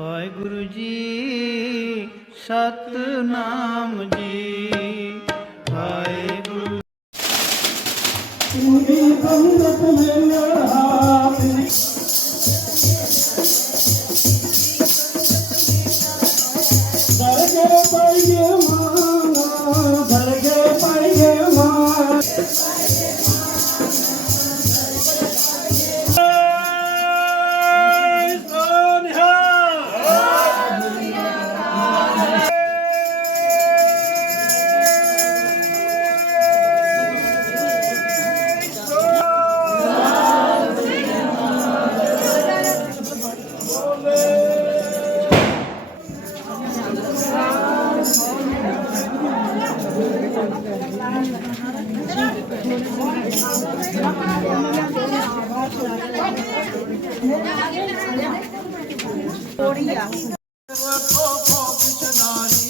ਵਾਹਿਗੁਰੂ ਜੀ ਸਤਨਾਮ ਜੀ। ਵਾਹਿਗੁਰੂ ਪੂਰੀ ਸੰਗਤ ਮੇਰਾ ਹਾਥ Oh, oh,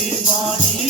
body